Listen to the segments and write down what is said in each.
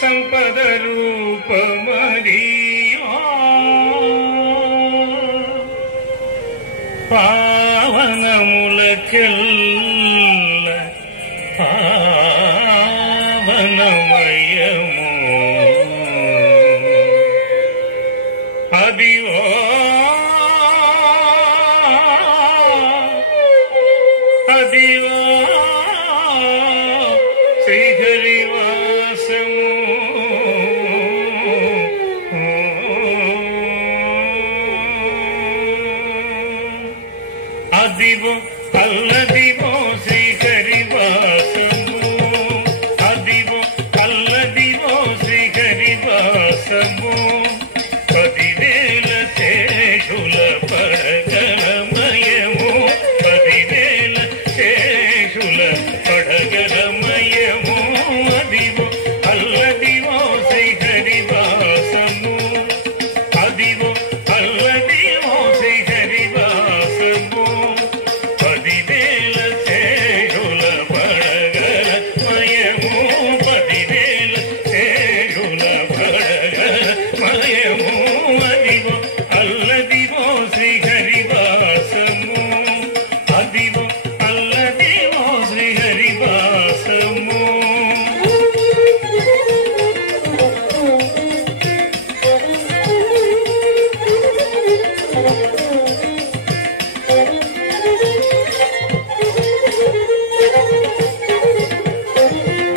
సంపద రూపమరియా పావనములకెల్ల పావనమయము అదివో అదివో శ్రీహరివాసము అదివో అల్లదివో శ్రీహరివాసము అదివో అల్లదివో శ్రీహరివాసము 10,000 శేషుల పడగలమయము 10,000 శేషుల పడగలమయము అదివో అల్లదివో శ్రీహరివాసము అదివో అల్లదివో శ్రీహరివాసము 10,000 శేషుల పడగలమయము 10,000 శేషుల పడగలమయము అదివో అల్లదివో శ్రీహరివాసము అదివో అల్లదివో శ్రీహరివాసము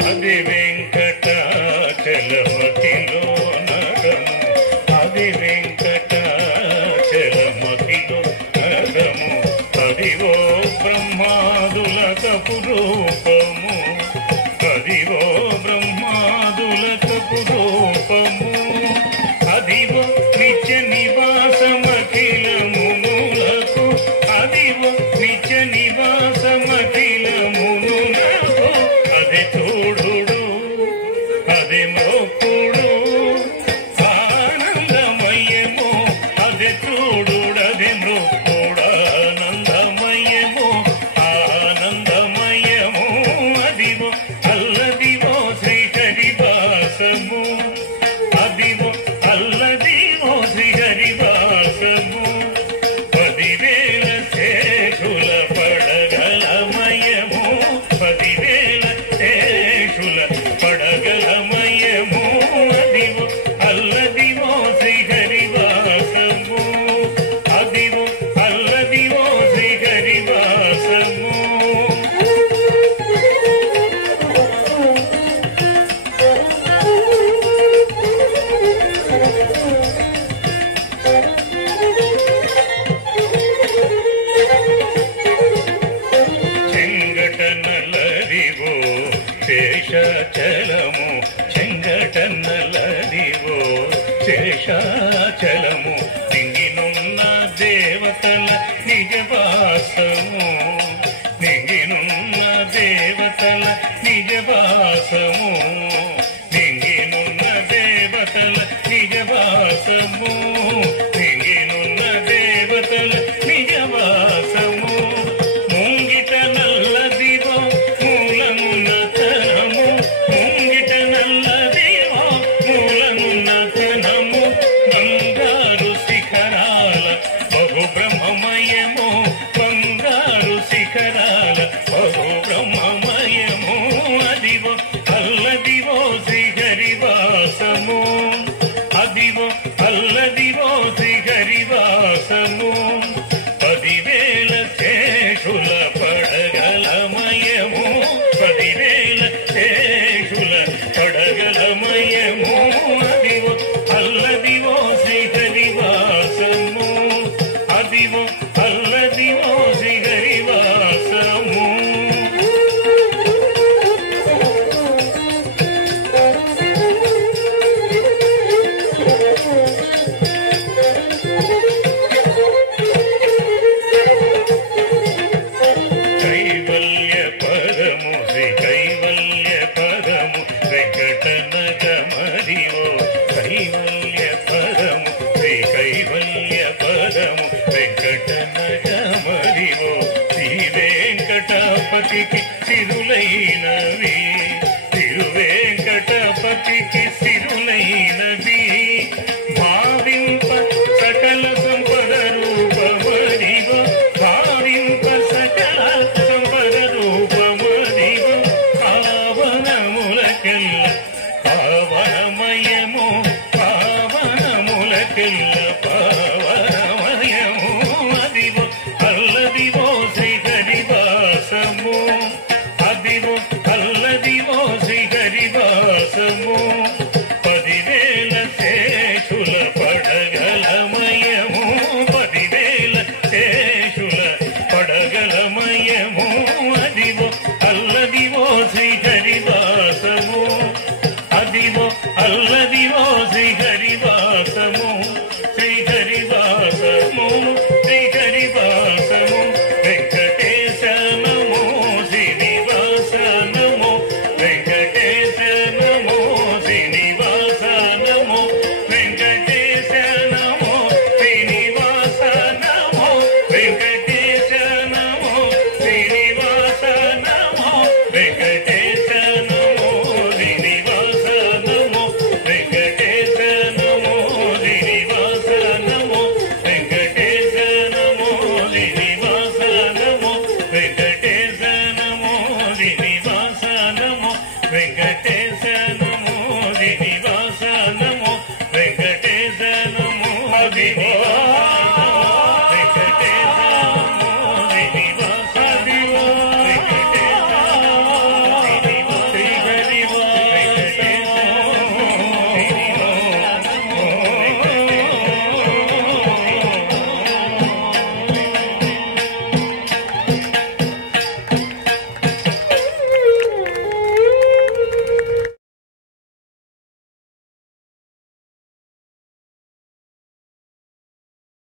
అది వెంకటాచలమతిలో నగము అది వెంకటాచలమతిలో నగము అదివో బ్రహ్మాదులకపు రూపము అదివో బ్రహ్మాదులకపు రూపము అదివో నిత్య నివాసమఖిలమునులకు అదివో నిత్య నివాసమఖిలమునులకు అది చూడుడు అది మొక్కుడు ఆనందమయము అది చూడుడు అది మొక్కుడు ఆనందమయము ఆనందమయము అదివో అల్లదివో శ్రీహరివాసము అదివో అల్లదివో శ్రీహరివాసము 10,000 శేషుల పడగలమయము 10,000 శేషుల పడగలమయము అదివో అల్లదివో శ్రీహరివాసము అదివో అల్లదివో శ్రీహరివాసము చెంగటనలదివో శేషాచలము చెంగటనలదివో శేషాచలము నింగినున్న దేవతల నిజవాసము నింగినున్న దేవతల నిజవాసము నింగినున్న దేవతల నిజవాసము నింగినున్న దేవతల నిజవాసము ముంగిట నల్లదివో మూలమున్నతనము ముంగిట నల్లదివో మూలమున్నతనము బంగారు శిఖరాల బహు బ్రహ్మమయము బంగారు శిఖరాల బహు బ్రహ్మమయము అదివో అల్లదివో శ్రీహరివాసము అదివో అల్లదివో శ్రీహరివాసము 10,000 శేషుల పడగలమయము 10,000 శేషుల పడగలమయము అదివో అల్లదివో శ్రీహరివాసము అదివో అల్లదివో శ్రీహరివాసము కైవల్య పదము శ్రీ కైవల్య పదము వెంకటనగమదివో కైవల్య పదము శ్రీ కైవల్య పదము వెంకటనగమదివో శ్రీ వెంకటపతికి తిరులైనవి తిరువేంకటపతి పావనమయము పావనములకెల్ల పావనమయము అదివో అల్లదివో శ్రీహరివాసము అదివో అల్లదివో శ్రీహరివాసము 10,000 శేషుల పడగలమయము 10,000 శేషుల పడగలమయము అదివో అల్లదివో శ్రీహరివాసము అదివో అల్లదివో శ్రీహరి